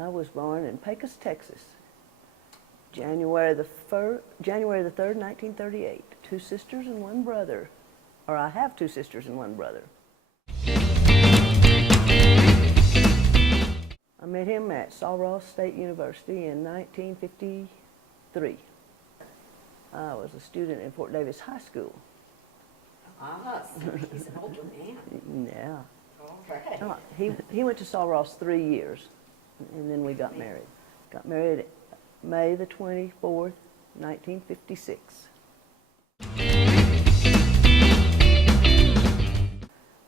I was born in Pecos, Texas, January the 3rd, 1938. 2 sisters and 1 brother. Or I have 2 sisters and 1 brother. I met him at Sul Ross State University in 1953. I was a student in Fort Davis High School. Ah, so he's an older man. Yeah. Okay. He went to Sul Ross 3 years, and then we got married. Got married May the 24th, 1956.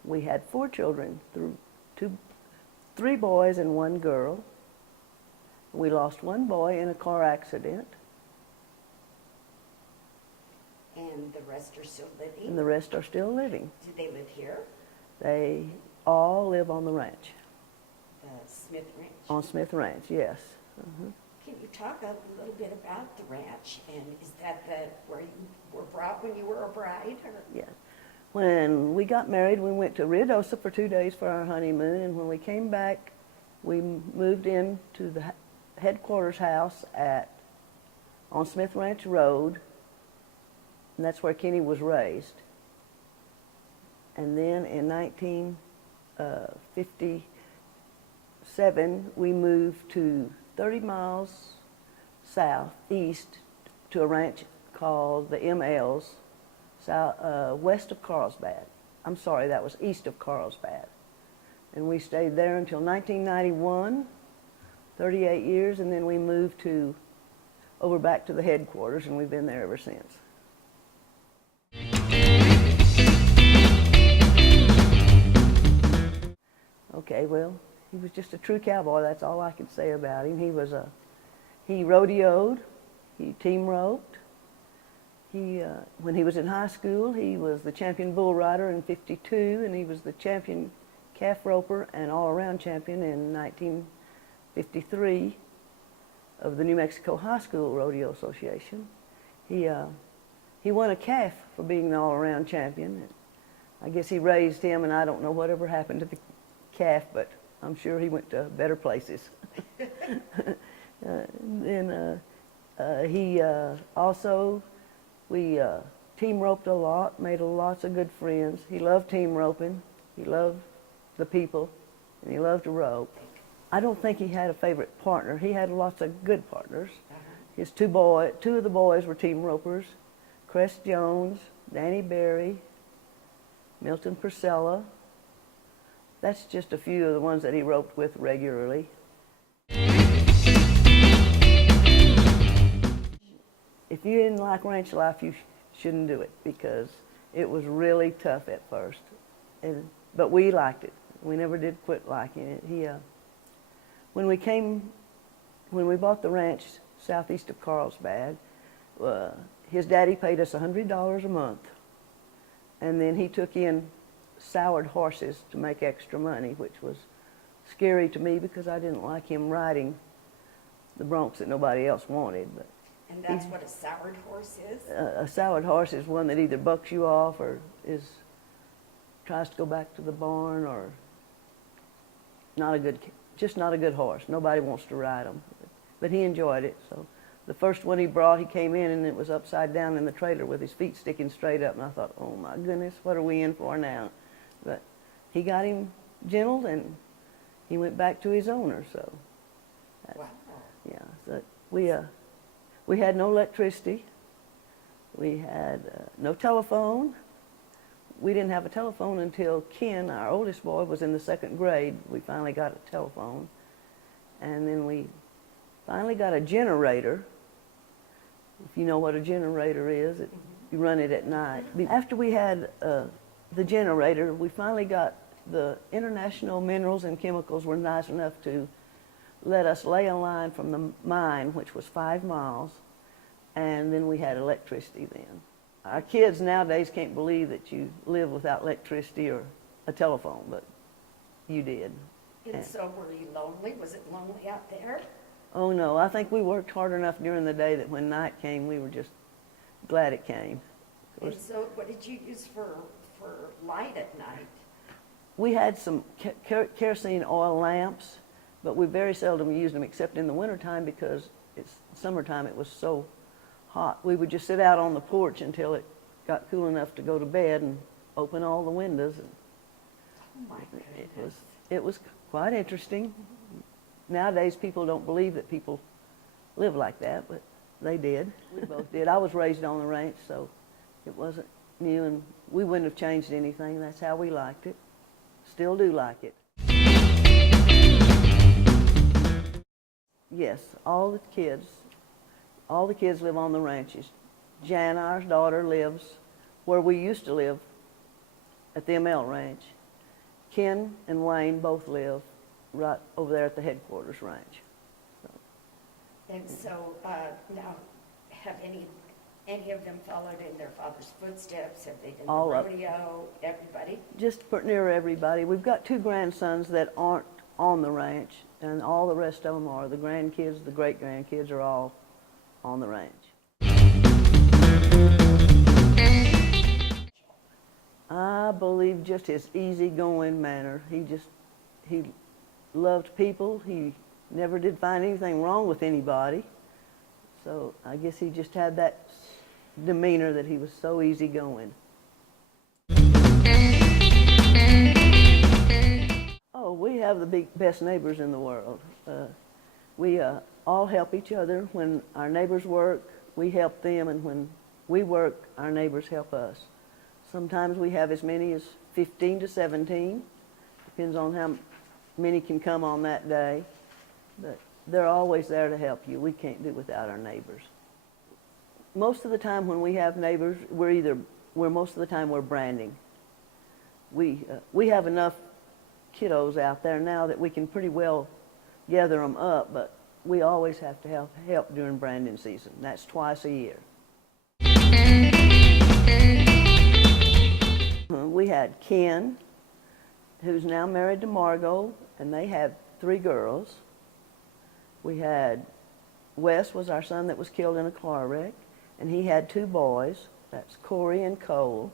We had 4 children, 3 boys and 1 girl. We lost 1 boy in a car accident. And the rest are still living? And the rest are still living. Do they live here? They all live on the ranch. The Smith Ranch? On Smith Ranch, yes. Can you talk a little bit about the ranch? And is that where you were brought when you were a bride? Or? Yes. When we got married, we went to Ruidoso for 2 days for our honeymoon, and when we came back, we moved into the headquarters house on Smith Ranch Road, and that's where Kenny was raised. And then in 1957, we moved to 30 miles southeast to a ranch called the MLs, west of Carlsbad. I'm sorry, that was east of Carlsbad. And we stayed there until 1991, 38 years, and then we moved over back to the headquarters, and we've been there ever since. Okay, well, he was just a true cowboy. That's all I can say about him. He rodeoed, he team roped. When he was in high school, he was the champion bull rider in '52, and he was the champion calf roper and all-around champion in 1953 of the New Mexico High School Rodeo Association. He won a calf for being the all-around champion. I guess he raised him, and I don't know whatever happened to the calf, but I'm sure he went to better places. We team roped a lot, made lots of good friends. He loved team roping, he loved the people, and he loved to rope. I don't think he had a favorite partner. He had lots of good partners. His 2 of the boys were team ropers, Crest Jones, Danny Berry, Milton Purcella. That's just a few of the ones that he roped with regularly. If you didn't like ranch life, you shouldn't do it, because it was really tough at first. But we liked it. We never did quit liking it. When we bought the ranch southeast of Carlsbad, his daddy paid us $100 a month, and then he took in soured horses to make extra money, which was scary to me because I didn't like him riding the broncs that nobody else wanted. But and that's what a soured horse is? A soured horse is one that either bucks you off or tries to go back to the barn, or just not a good horse. Nobody wants to ride him, but he enjoyed it. So the first one he brought, he came in and it was upside down in the trailer with his feet sticking straight up, and I thought, oh my goodness, what are we in for now? But he got him gentled, and he went back to his owner. So, wow. Yeah. So we had no electricity. We had no telephone. We didn't have a telephone until Ken, our oldest boy, was in the 2nd grade. We finally got a telephone, and then we finally got a generator. If you know what a generator is, you run it at night. After we had the generator, we finally got the International Minerals and Chemicals were nice enough to let us lay a line from the mine, which was 5 miles, and then we had electricity then. Our kids nowadays can't believe that you live without electricity or a telephone, but you did. And so were you lonely? Was it lonely out there? Oh no, I think we worked hard enough during the day that when night came, we were just glad it came. And so what did you use for light at night? We had some kerosene oil lamps, but we very seldom used them except in the wintertime because it's summertime. It was so hot. We would just sit out on the porch until it got cool enough to go to bed and open all the windows. And Oh, my goodness. it was quite interesting. Nowadays, people don't believe that people live like that, but they did. We both did. I was raised on the ranch, so it wasn't new, and we wouldn't have changed anything. That's how we liked it. Still do like it. Yes, all the kids live on the ranches. Jan, our daughter, lives where we used to live at the ML Ranch. Ken and Wayne both live right over there at the headquarters ranch. And so now, have any of them followed in their father's footsteps? Have they done the All of rodeo? Everybody? Just near everybody. We've got 2 grandsons that aren't on the ranch, and all the rest of them are. The grandkids, the great-grandkids are all on the ranch. I believe just his easygoing manner. He loved people. He never did find anything wrong with anybody. So I guess he just had that demeanor that he was so easygoing. Oh, we have the best neighbors in the world. We all help each other. When our neighbors work, we help them, and when we work, our neighbors help us. Sometimes we have as many as 15 to 17. Depends on how many can come on that day. But they're always there to help you. We can't do without our neighbors. Most of the time when we have neighbors, most of the time we're branding. We have enough kiddos out there now that we can pretty well gather them up, but we always have to help during branding season. That's twice a year. We had Ken, who's now married to Margot, and they had 3 girls. We had Wes was our son that was killed in a car wreck, and he had 2 boys. That's Corey and Cole.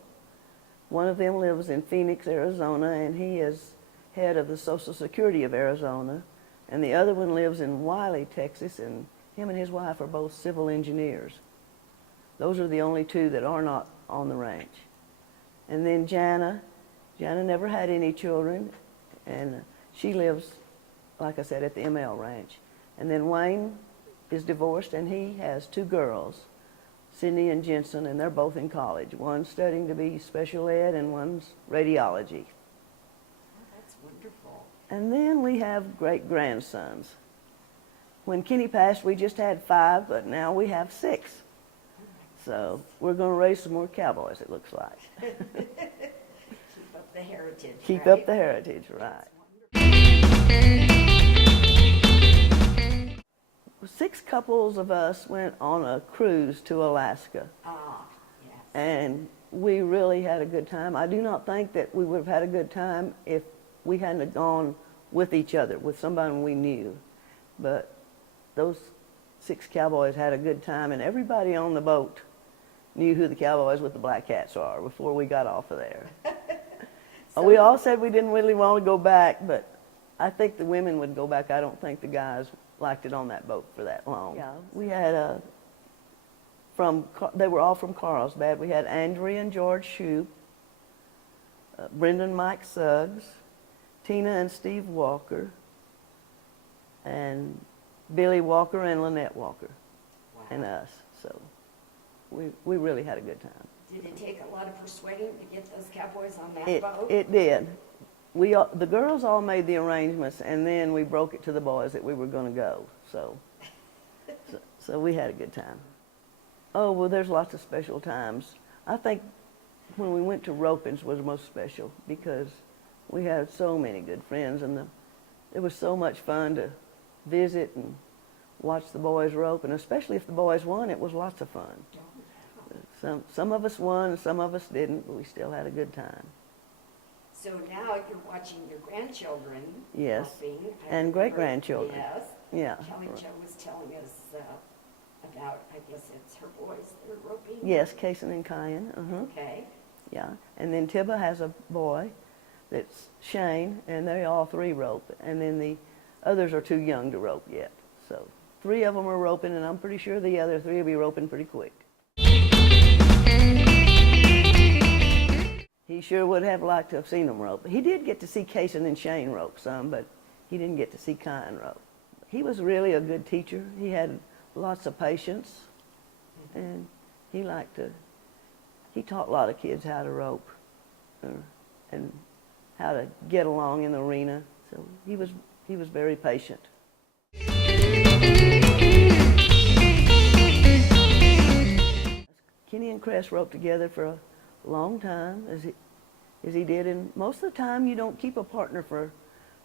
One of them lives in Phoenix, Arizona, and he is head of the Social Security of Arizona. And the other one lives in Wiley, Texas, and him and his wife are both civil engineers. Those are the only 2 that are not on the ranch. And then Jana never had any children, and she lives, like I said, at the ML Ranch. And then Wayne is divorced, and he has 2 girls, Sydney and Jensen, and they're both in college. One's studying to be special ed, and one's radiology. Oh, that's wonderful. And then we have great-grandsons. When Kenny passed, we just had 5, but now we have 6. So we're going to raise some more cowboys, it looks like. Keep up the heritage, Keep right? up the heritage, right. 6 couples of us went on a cruise to Alaska, Ah, yes. and we really had a good time. I do not think that we would have had a good time if we hadn't have gone with each other, with somebody we knew. But those 6 cowboys had a good time, and everybody on the boat knew who the cowboys with the black hats are before we got off of there. We all said we didn't really want to go back, but I think the women would go back. I don't think the guys liked it on that boat for that long. Yeah, we had they were all from Carlsbad. We had Andrea and George Shoup, Brenda and Mike Suggs, Tina and Steve Walker, and Billy Walker and Lynette Walker, Wow. and us. So we really had a good time. Did it take a lot of persuading to get those cowboys on that boat? It did. The girls all made the arrangements, and then we broke it to the boys that we were going to go. So we had a good time. Oh, well, there's lots of special times. I think when we went to Ropings was most special because we had so many good friends, and it was so much fun to visit and watch the boys rope, and especially if the boys won, it was lots of fun. Some of us won, and some of us didn't, but we still had a good time. So now you're watching your grandchildren Yes, roping. and great-grandchildren. Yes. Yeah. Kelly Jo was telling us about, I guess it's her boys that are roping. Yes, Kason and Kyan. Okay. Yeah, and then Tibba has a boy that's Shane, and they all 3 rope. And then the Others are too young to rope yet. So 3 of them are roping, and I'm pretty sure the other 3 will be roping pretty quick. He sure would have liked to have seen them rope. He did get to see Cason and Shane rope some, but he didn't get to see Kyan rope. He was really a good teacher. He had lots of patience, and he taught a lot of kids how to rope and how to get along in the arena. So he was very patient. Kenny and Cress roped together for a long time, as he did, and most of the time you don't keep a partner for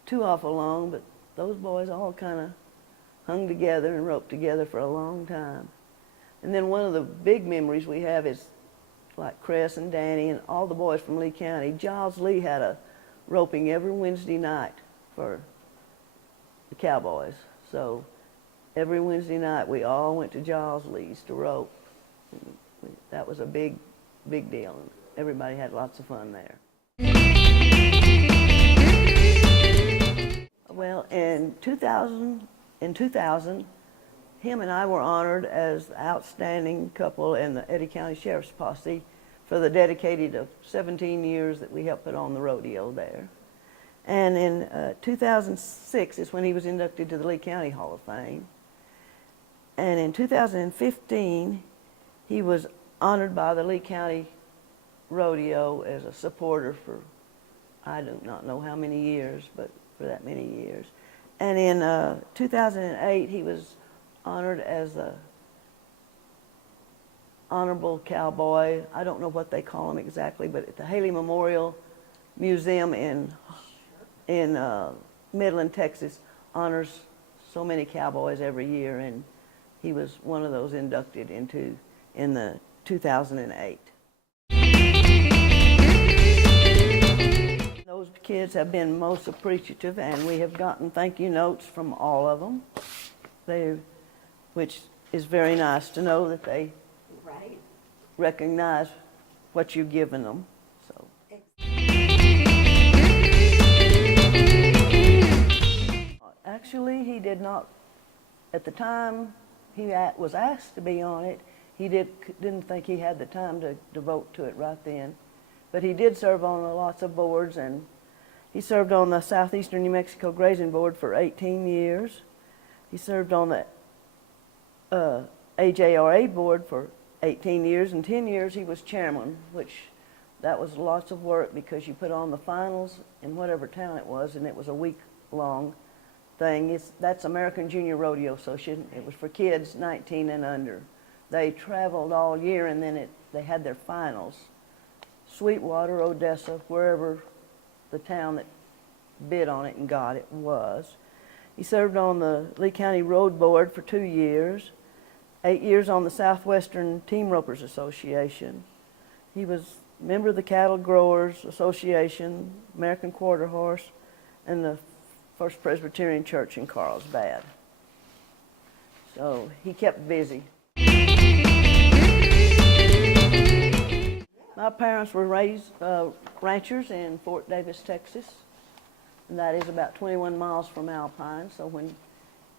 too awful long, but those boys all kind of hung together and roped together for a long time. And then one of the big memories we have is like Cress and Danny and all the boys from Lee County. Giles Lee had a roping every Wednesday night for the Cowboys. So every Wednesday night we all went to Giles Lee's to rope. That was a big deal, and everybody had lots of fun there. Well, in 2000, him and I were honored as the outstanding couple in the Eddy County Sheriff's Posse for the dedicated of 17 years that we helped put on the rodeo there. And in 2006 is when he was inducted to the Lee County Hall of Fame. And in 2015, he was honored by the Lee County Rodeo as a supporter for, I do not know how many years, but for that many years. And in 2008, he was honored as a honorable cowboy. I don't know what they call him exactly, but at the Haley Memorial Museum in Midland, Texas, honors so many cowboys every year, and he was one of those inducted into in the 2008. Those kids have been most appreciative, and we have gotten thank you notes from all of them, which is very nice to know that they recognize what you've given them. So. Actually, he did not, at the time he was asked to be on it, he didn't think he had the time to devote to it right then. But he did serve on lots of boards, and he served on the Southeastern New Mexico Grazing Board for 18 years. He served on the AJRA board for 18 years, and 10 years he was chairman, which that was lots of work because you put on the finals in whatever town it was, and it was a week-long thing. That's American Junior Rodeo Association. It was for kids 19 and under. They traveled all year, and then they had their finals. Sweetwater, Odessa, wherever the town that bid on it and got it was. He served on the Lee County Road Board for 2 years, 8 years on the Southwestern Team Ropers Association. He was a member of the Cattle Growers Association, American Quarter Horse, and the First Presbyterian Church in Carlsbad. So he kept busy. My parents were raised ranchers in Fort Davis, Texas, and that is about 21 miles from Alpine. So when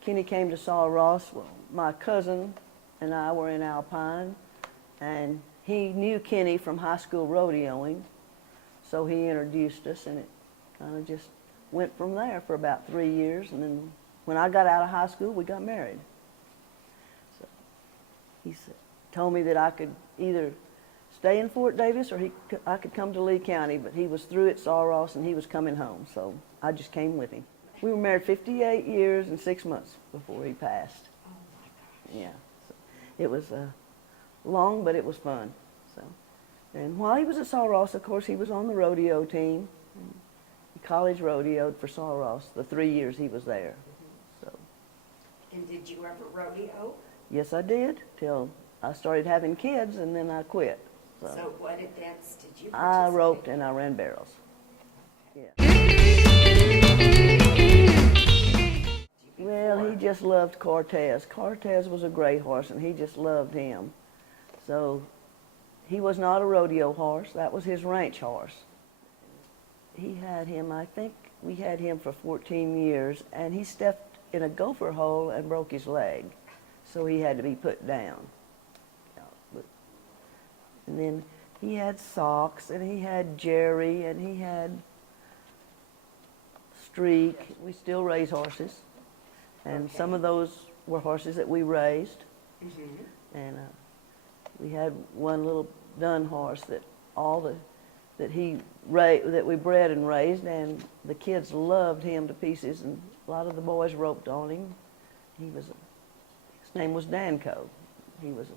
Kenny came to Saw Ross, well, my cousin and I were in Alpine, and he knew Kenny from high school rodeoing, so he introduced us, and it kind of just went from there for about 3 years, and then when I got out of high school, we got married. So he told me that I could either stay in Fort Davis or I could come to Lee County, but he was through at Saw Ross and he was coming home, so I just came with him. We were married 58 years and 6 months before he passed. Oh my gosh. Yeah, so it was long, but it was fun. So, and while he was at Saw Ross, of course, he was on the rodeo team. He college rodeoed for Saw Ross the 3 years he was there. So. And did you ever rodeo? Yes, I did, till I started having kids, and then I quit. So what events did you participate? I roped and I ran barrels. Yeah. Well, he just loved Cortez. Cortez was a great horse, and he just loved him. So he was not a rodeo horse. That was his ranch horse. He had him, I think, We had him for 14 years, and he stepped in a gopher hole and broke his leg, so he had to be put down. And then he had Socks, and he had Jerry, and he had Streak. We still raise horses, and some of those were horses that we raised. And we had one little dun horse that that we bred and raised, and the kids loved him to pieces, and a lot of the boys roped on him. His name was Danco. He was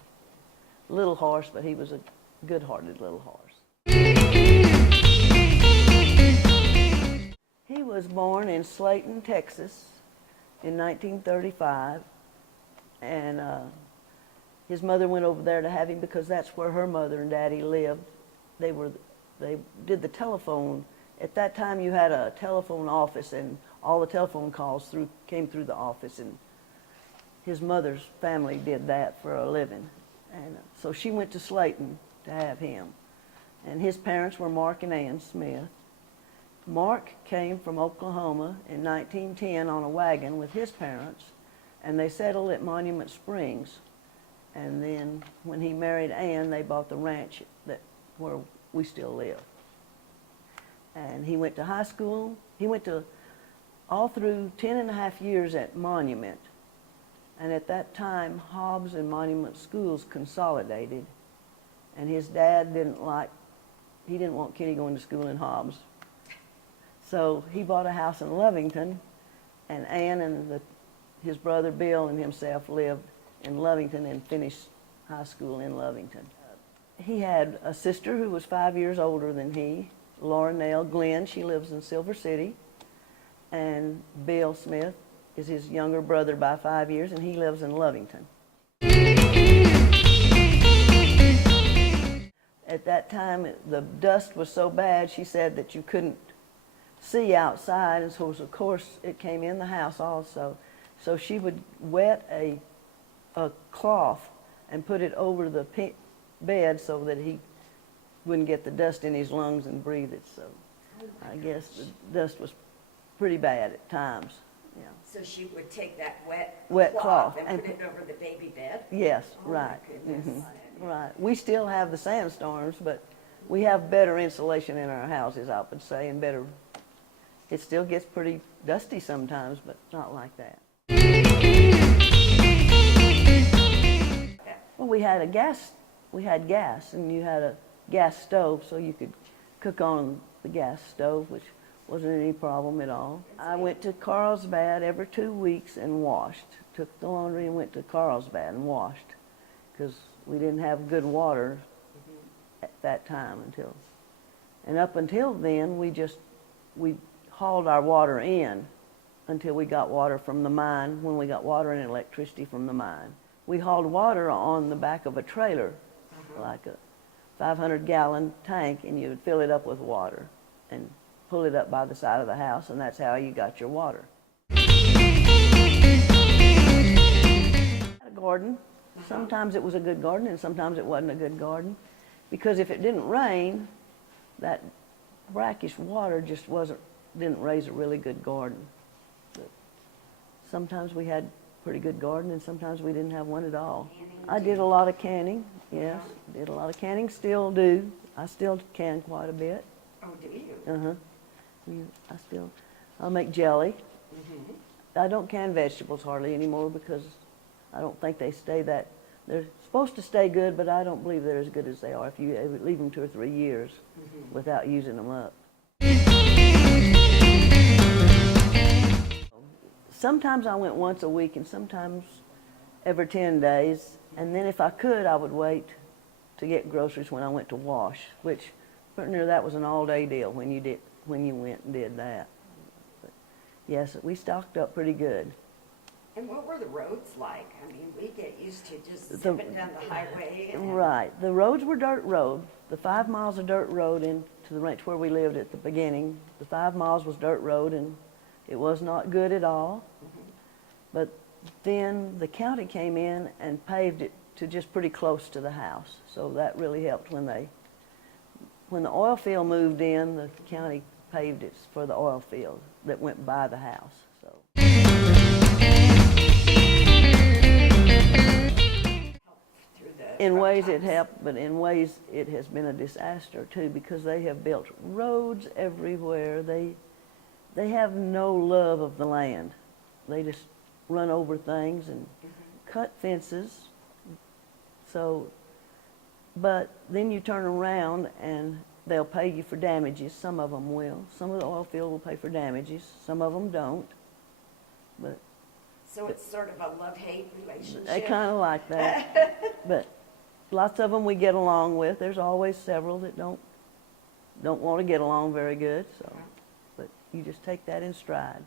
a little horse, but he was a good-hearted little horse. He was born in Slayton, Texas in 1935, and his mother went over there to have him because that's where her mother and daddy lived. They did the telephone. At that time, you had a telephone office, and all the telephone calls came through the office, and his mother's family did that for a living. And so she went to Slayton to have him. And his parents were Mark and Ann Smith. Mark came from Oklahoma in 1910 on a wagon with his parents, and they settled at Monument Springs. And then when he married Ann, they bought the ranch where we still live. And he went to high school. He went to all through 10 and a half years at Monument. And at that time, Hobbs and Monument schools consolidated. And his dad didn't want Kenny going to school in Hobbs. So he bought a house in Lovington, and Ann and his brother Bill and himself lived in Lovington and finished high school in Lovington. He had a sister who was 5 years older than he, Laura Nell Glenn. She lives in Silver City. And Bill Smith is his younger brother by 5 years, and he lives in Lovington. At that time, the dust was so bad, she said that you couldn't see outside, and so of course it came in the house also. So she would wet a cloth and put it over the bed so that he wouldn't get the dust in his lungs and breathe it. So I guess the dust was pretty bad at times. Yeah. So she would take that wet cloth and put it over the baby bed? Yes, Oh, right. My goodness. Right. We still have the sandstorms, but we have better insulation in our houses, I would say, and better. It still gets pretty dusty sometimes, but not like that. Well, we had gas, and you had a gas stove, so you could cook on the gas stove, which wasn't any problem at all. I went to Carlsbad every 2 weeks and washed. Took the laundry and went to Carlsbad and washed, because we didn't have good water at that time and up until then, we hauled our water in until we got water from the mine, when we got water and electricity from the mine. We hauled water on the back of a trailer, like a 500-gallon tank, and you would fill it up with water and pull it up by the side of the house, and that's how you got your water. A garden. Sometimes it was a good garden, and sometimes it wasn't a good garden, because if it didn't rain, that brackish water just didn't raise a really good garden. But sometimes we had a pretty good garden, and sometimes we didn't have one at all. I did a lot of canning, yes. Did a lot of canning, still do. I still can quite a bit. Oh, do you? I'll make jelly. I don't can vegetables hardly anymore because I don't think they stay that. They're supposed to stay good, but I don't believe they're as good as they are if you leave them 2 or 3 years without using them up. Sometimes I went once a week, and sometimes every 10 days. And then if I could, I would wait to get groceries when I went to wash, which pretty near that was an all-day deal when you went and did that. But yes, we stocked up pretty good. And what were the roads like? I mean, we get used to just zipping down the highway. Right. The roads were dirt road. The 5 miles of dirt road into the ranch where we lived at the beginning, the 5 miles was dirt road, and it was not good at all. But then the county came in and paved it to just pretty close to the house. So that really helped when the oil field moved in, the county paved it for the oil field that went by the house. So. Through the In rough ways it times. helped, but in ways it has been a disaster too, because they have built roads everywhere. They have no love of the land. They just run over things and cut fences. So, but then you turn around and they'll pay you for damages. Some of them will. Some of the oil field will pay for damages. Some of them don't. But So it's sort of a love-hate relationship. they kind of like that. But lots of them we get along with. There's always several that don't want to get along very good. So, but you just take that in stride.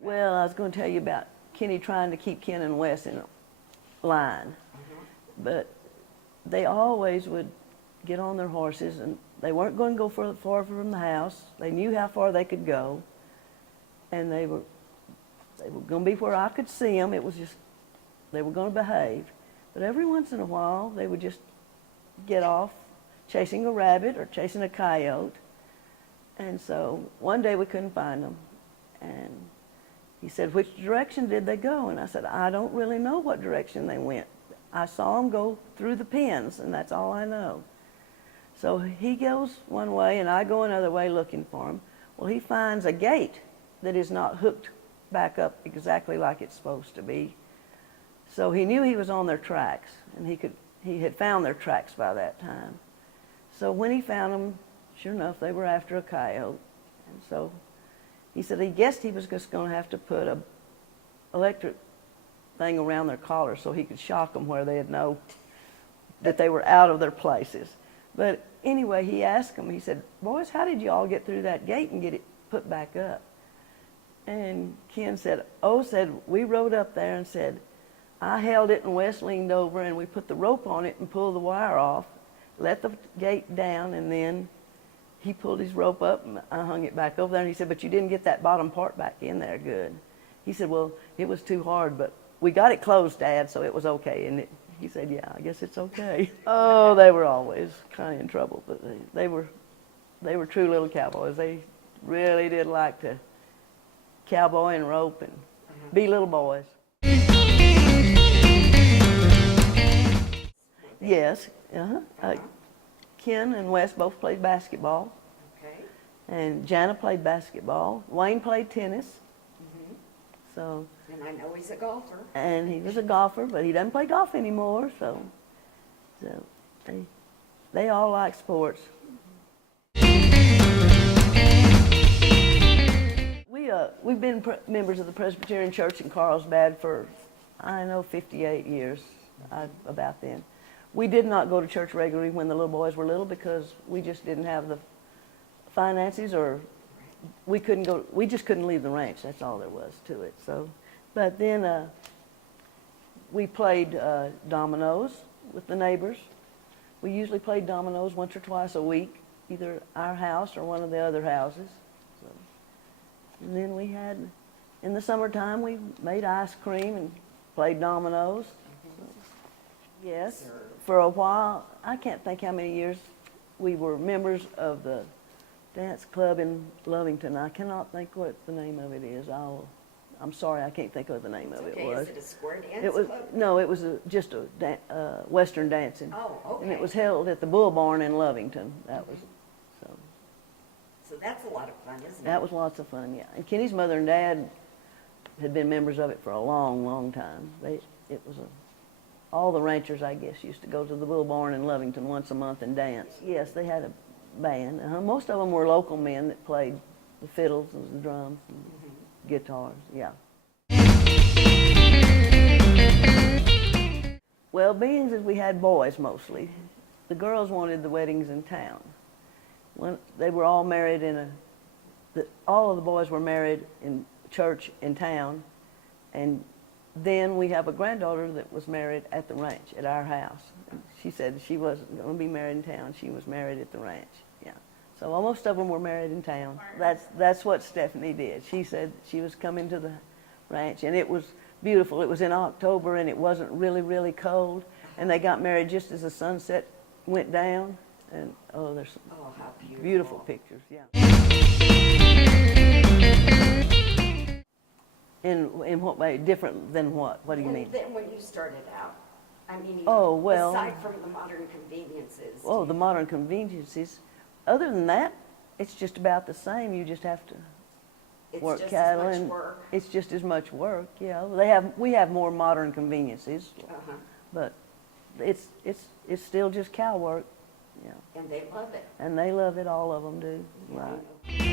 Well, I was going to tell you about Kenny trying to keep Ken and Wes in a line, but they always would get on their horses, and they weren't going to go far from the house. They knew how far they could go, and they were going to be where I could see them. It was just they were going to behave, but every once in a while they would just get off chasing a rabbit or chasing a coyote. And so one day we couldn't find them, and he said, "Which direction did they go?" And I said, "I don't really know what direction they went. I saw them go through the pens, and that's all I know." So he goes one way, and I go another way looking for him. Well, he finds a gate that is not hooked back up exactly like it's supposed to be. So he knew he was on their tracks, and he had found their tracks by that time. So when he found them, sure enough, they were after a coyote. And so he said he guessed he was just going to have to put a electric thing around their collar so he could shock them where they'd know that they were out of their places. But anyway, he asked them, he said, "Boys, how did you all get through that gate and get it put back up?" And Ken said, "We rode up there and said, I held it and Wes leaned over and we put the rope on it and pulled the wire off, let the gate down, and then he pulled his rope up and I hung it back over there." And he said, "But you didn't get that bottom part back in there good." He said, "Well, it was too hard, but we got it closed, Dad, so it was okay." And he said, "Yeah, I guess it's okay." Oh, they were always kind of in trouble, but they were true little cowboys. They really did like to cowboy and rope and be little boys. Yes, Ken and Wes both played basketball, Okay. and Jana played basketball. Wayne played tennis. So, And I know he's a golfer. and he was a golfer, but he doesn't play golf anymore. So they all like sports. We've been members of the Presbyterian Church in Carlsbad for, I know, 58 years, about then. We did not go to church regularly when the little boys were little because we just didn't have the finances, or we couldn't go. We just couldn't leave the ranch. That's all there was to it. So, but then we played dominoes with the neighbors. We usually played dominoes once or twice a week, either our house or one of the other houses. So, and then we had, in the summertime, we made ice cream and played dominoes. So, yes, for a while, I can't think how many years we were members of the dance club in Lovington. I cannot think what the name of it is. I'm sorry, I can't think of the name of it. Okay, Was is it a square dance it was club? no, it was just a Western dancing. Oh, okay. And it was held at the Bull Barn in Lovington. That was so. So that's a lot of fun, isn't it? That was lots of fun, yeah. And Kenny's mother and dad had been members of it for a long, long time. All the ranchers, I guess, used to go to the Bull Barn in Lovington once a month and dance. Yes, they had a band. Most of them were local men that played the fiddles and the drums and guitars, yeah. Well, being that we had boys mostly, the girls wanted the weddings in town. When they were all married all of the boys were married in church in town, and then we have a granddaughter that was married at the ranch at our house. And she said she wasn't going to be married in town. She was married at the ranch. Yeah. So most of them were married in town. That's what Stephanie did. She said she was coming to the ranch, and it was beautiful. It was in October, and it wasn't really, really cold. And they got married just as the sunset went down, And oh, there's some Oh, how beautiful. beautiful pictures. Yeah. In what way? Different than what? What do you mean? Than when you started out. I mean, Oh, well. aside from the modern conveniences. Oh, the modern conveniences. Other than that, it's just about the same. You just have to It's work just cattle, as much and work. it's just as much work. Yeah, we have more modern conveniences, Uh-huh. but it's still just cow work. Yeah, And they love it. and they love it. All of them do. I Right. know.